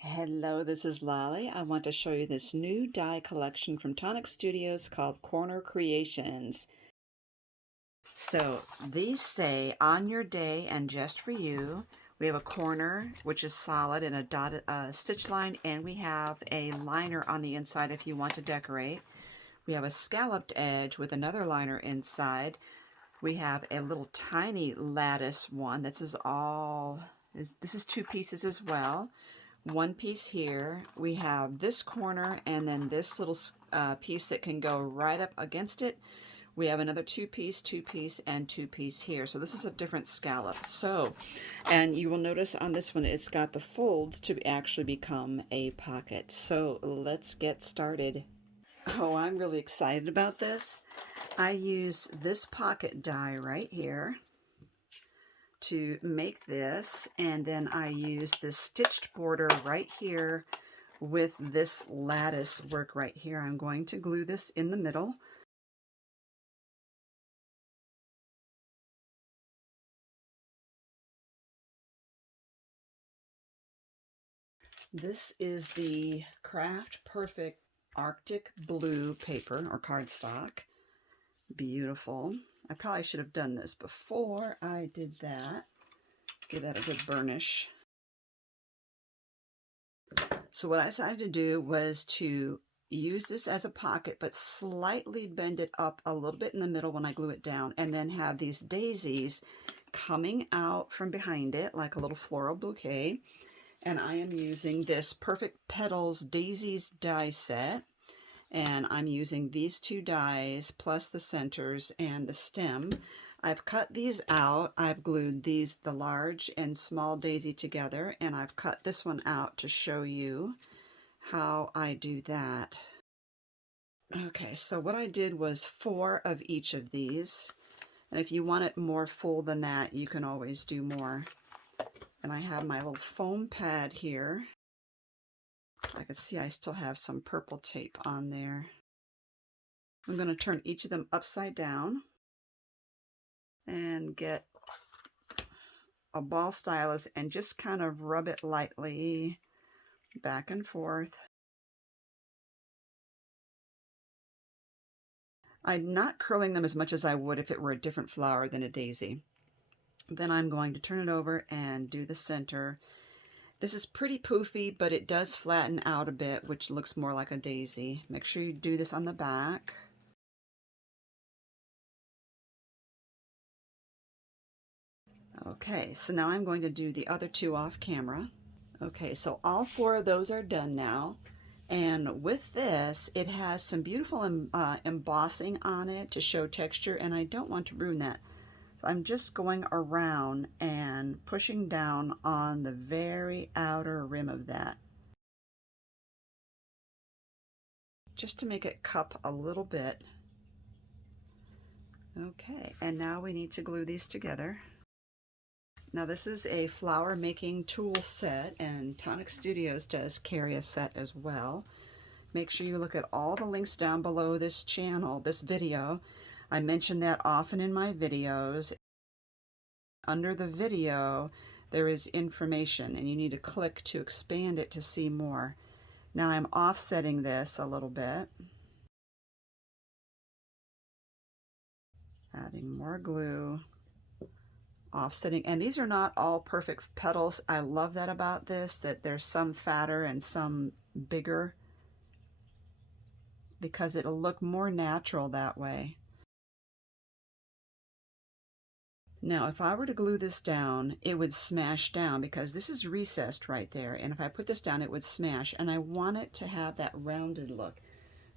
Hello, this is Lolly. I want to show you this new die collection from Tonic Studios called Corner Creations. So these say, on your day and just for you. We have a corner, which is solid and a dotted stitch line, and we have a liner on the inside if you want to decorate. We have a scalloped edge with another liner inside. We have a little tiny lattice one. This is two pieces as well. One piece here. We have this corner and then this little piece that can go right up against it. We have another two piece, and two piece here. So this is a different scallop. So, and you will notice on this one, it's got the folds to actually become a pocket. So let's get started. Oh, I'm really excited about this. I use this pocket die right here to make this, and then I use this stitched border right here with this lattice work right here. I'm going to glue this in the middle. This is the Craft Perfect Arctic Blue paper or cardstock. Beautiful. I probably should have done this before I did that. Give that a good burnish. So what I decided to do was to use this as a pocket, but slightly bend it up a little bit in the middle when I glue it down, and then have these daisies coming out from behind it like a little floral bouquet. And I am using this Perfect Petals Daisies Die Set, and I'm using these two dies plus the centers and the stem. I've cut these out. I've glued these, the large and small daisy together, and I've cut this one out to show you how I do that. Okay, so what I did was 4 of each of these, and if you want it more full than that, you can always do more. And I have my little foam pad here. I can see I still have some purple tape on there. I'm going to turn each of them upside down and get a ball stylus and just kind of rub it lightly back and forth. I'm not curling them as much as I would if it were a different flower than a daisy. Then I'm going to turn it over and do the center. This is pretty poofy, but it does flatten out a bit, which looks more like a daisy. Make sure you do this on the back. Okay, so now I'm going to do the other 2 off camera. Okay, so all 4 of those are done now. And with this, it has some beautiful embossing on it to show texture, and I don't want to ruin that. So I'm just going around and pushing down on the very outer rim of that, just to make it cup a little bit. Okay, and now we need to glue these together. Now this is a flower making tool set, and Tonic Studios does carry a set as well. Make sure you look at all the links down below this channel, this video. I mention that often in my videos. Under the video, there is information, and you need to click to expand it to see more. Now I'm offsetting this a little bit. Adding more glue. Offsetting, and these are not all perfect petals. I love that about this, that there's some fatter and some bigger, because it'll look more natural that way. Now if I were to glue this down, it would smash down because this is recessed right there, and if I put this down it would smash, and I want it to have that rounded look.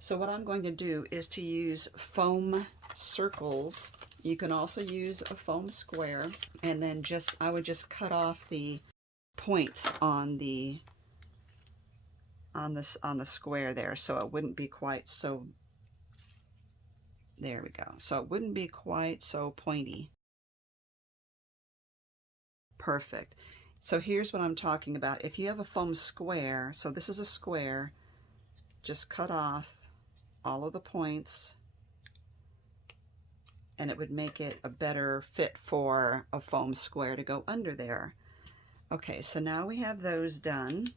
So what I'm going to do is to use foam circles. You can also use a foam square, and then I would just cut off the points on the square there, so it wouldn't be quite so, there we go, so it wouldn't be quite so pointy. Perfect. So here's what I'm talking about. If you have a foam square, so this is a square, just cut off all of the points, and it would make it a better fit for a foam square to go under there. Okay, so now we have those done.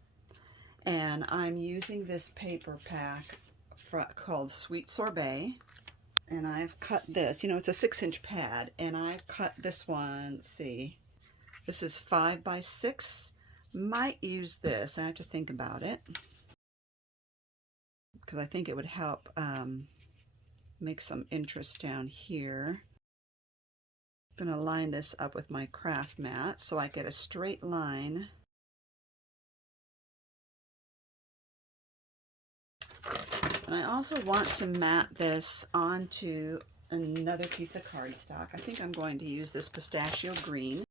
And I'm using this paper pack called Sweet Sorbet. And I've cut this, you know, it's a 6-inch pad, and I've cut this one, let's see, this is 5 by 6. Might use this, I have to think about it, because I think it would help make some interest down here. I'm going to line this up with my craft mat so I get a straight line. And I also want to mat this onto another piece of cardstock. I think I'm going to use this Pistachio Green.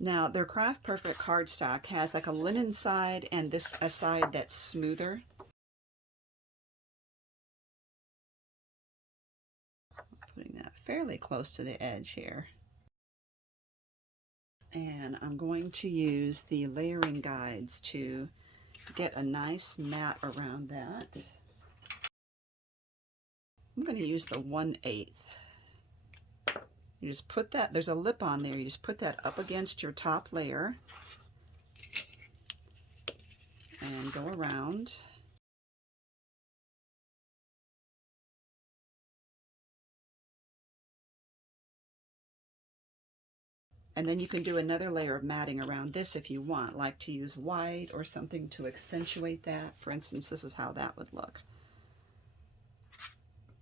Now, their Craft Perfect cardstock has like a linen side and a side that's smoother. Putting that fairly close to the edge here. And I'm going to use the layering guides to get a nice mat around that. I'm going to use the 1/8. You just put that, there's a lip on there, you just put that up against your top layer and go around. And then you can do another layer of matting around this if you want, like to use white or something to accentuate that. For instance, this is how that would look.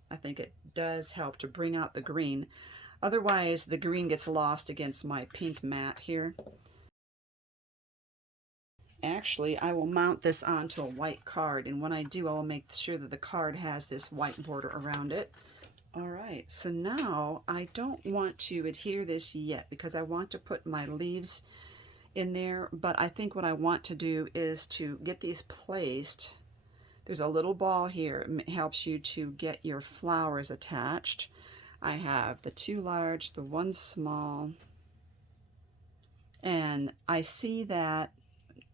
I think it does help to bring out the green. Otherwise, the green gets lost against my pink mat here. Actually, I will mount this onto a white card, and when I do, I will make sure that the card has this white border around it. All right, so now I don't want to adhere this yet because I want to put my leaves in there, but I think what I want to do is to get these placed. There's a little ball here. It helps you to get your flowers attached. I have the 2 large, the 1 small, and I see that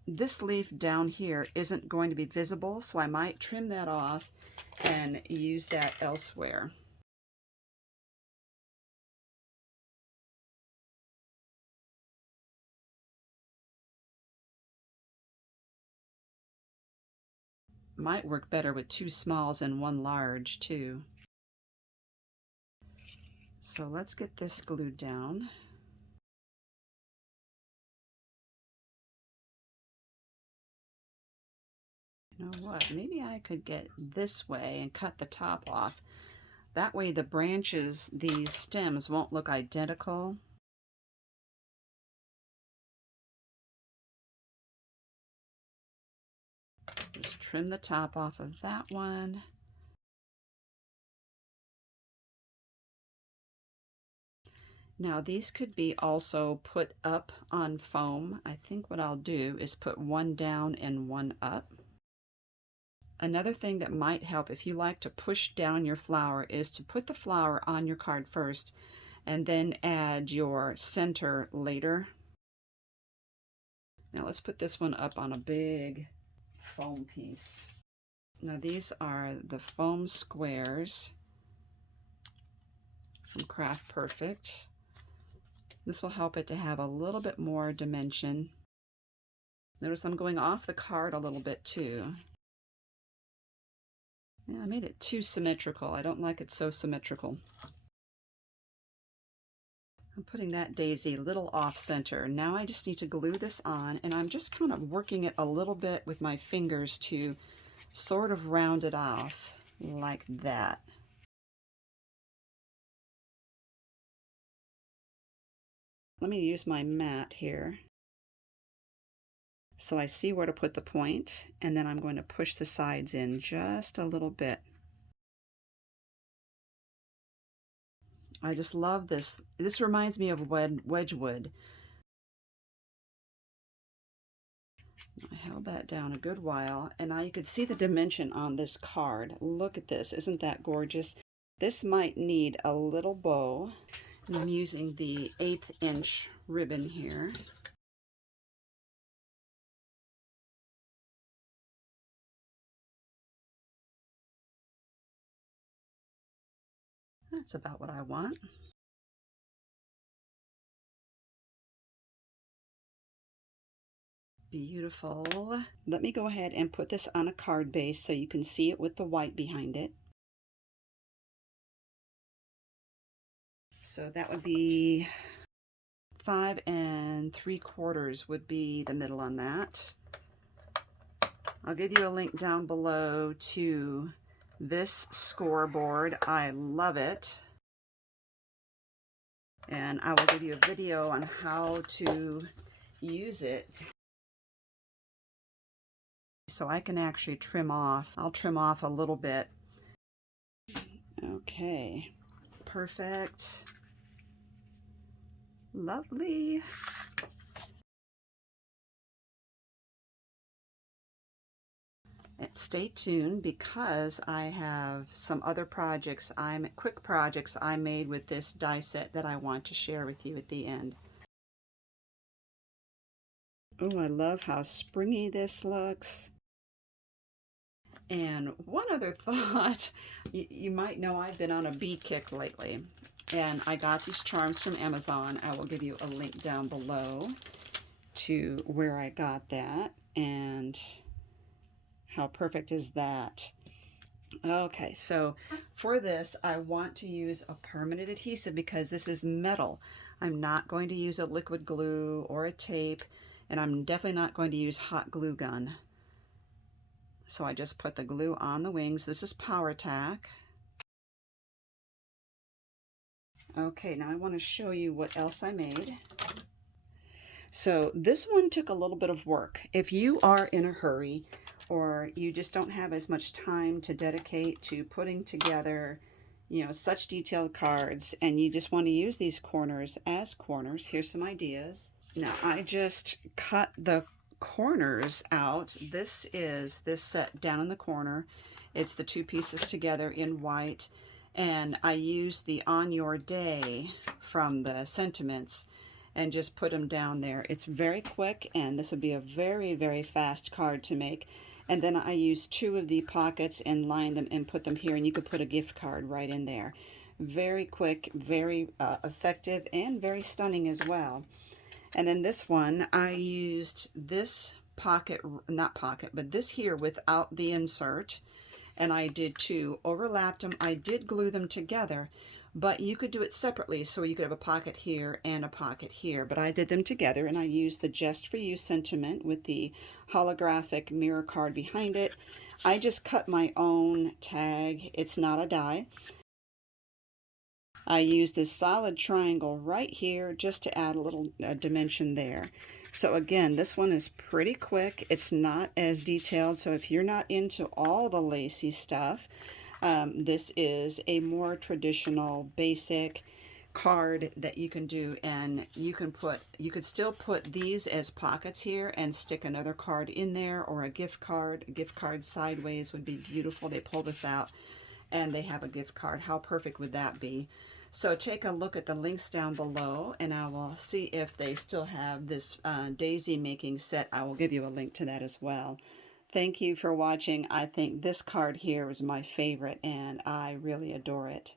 this leaf down here isn't going to be visible, so I might trim that off and use that elsewhere. Might work better with 2 smalls and 1 large too. So let's get this glued down. You know what, maybe I could get this way and cut the top off. That way the branches, these stems, won't look identical. Just trim the top off of that one. Now these could be also put up on foam. I think what I'll do is put 1 down and 1 up. Another thing that might help if you like to push down your flower is to put the flower on your card first and then add your center later. Now let's put this one up on a big foam piece. Now these are the foam squares from Craft Perfect. This will help it to have a little bit more dimension. Notice I'm going off the card a little bit too. Yeah, I made it too symmetrical. I don't like it so symmetrical. I'm putting that daisy a little off center. Now I just need to glue this on, and I'm just kind of working it a little bit with my fingers to sort of round it off like that. Let me use my mat here so I see where to put the point, and then I'm going to push the sides in just a little bit. I just love this. This reminds me of Wedgwood. I held that down a good while, and now you could see the dimension on this card. Look at this. Isn't that gorgeous? This might need a little bow. I'm using the 1/8 inch ribbon here. That's about what I want. beautiful. Let me go ahead and put this on a card base so you can see it with the white behind it. So that would be 5 3/4 would be the middle on that. I'll give you a link down below to this scoreboard. I love it. And I will give you a video on how to use it. So I can actually trim off. I'll trim off a little bit. Okay, perfect. Lovely. Stay tuned because I have some other projects, quick projects I made with this die set that I want to share with you at the end. Oh, I love how springy this looks. And one other thought, you might know I've been on a bee kick lately, and I got these charms from Amazon. I will give you a link down below to where I got that, and how perfect is that? Okay, so for this, I want to use a permanent adhesive because this is metal. I'm not going to use a liquid glue or a tape, and I'm definitely not going to use hot glue gun. So I just put the glue on the wings. This is Power Tack. Okay, now I want to show you what else I made. So this one took a little bit of work. If you are in a hurry or you just don't have as much time to dedicate to putting together, you know, such detailed cards, and you just want to use these corners as corners, here's some ideas. Now I just cut the corners out. This is this set down in the corner. It's the two pieces together in white, and I used the On Your Day from the Sentiments and just put them down there. It's very quick, and this would be a very, very fast card to make. And then I used 2 of the pockets and lined them and put them here, and you could put a gift card right in there. Very quick, very effective, and very stunning as well. And then this one, I used this pocket, not pocket, but this here without the insert. And I did 2, overlapped them. I did glue them together, but you could do it separately. So you could have a pocket here and a pocket here, but I did them together, and I used the Just For You sentiment with the holographic mirror card behind it. I just cut my own tag. It's not a die. I used this solid triangle right here just to add a little dimension there. So again, this one is pretty quick. It's not as detailed, so if you're not into all the lacy stuff, this is a more traditional, basic card that you can do, and you could still put these as pockets here and stick another card in there, or a gift card. A gift card sideways would be beautiful. They pull this out and they have a gift card. How perfect would that be? So take a look at the links down below, and I will see if they still have this daisy making set. I will give you a link to that as well. Thank you for watching. I think this card here is my favorite, and I really adore it.